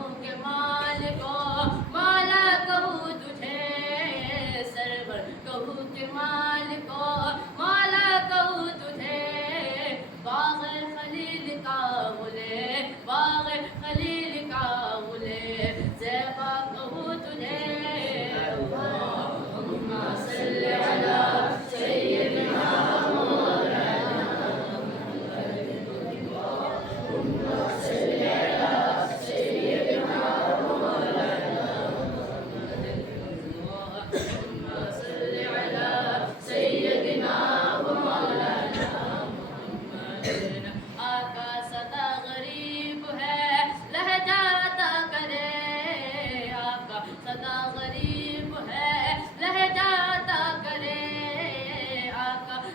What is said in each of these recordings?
جہانوں کے مالک مولا کہوں تجھے، سرور کہوں کہ مالک مولا کہوں تجھے، باغ خلیل کا غلے، باغ خلیل کا غلے، زیبا کہوں تجھے، اللہم صلی علی سیدنا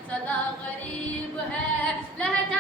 صدا غریب ہے، لہجہ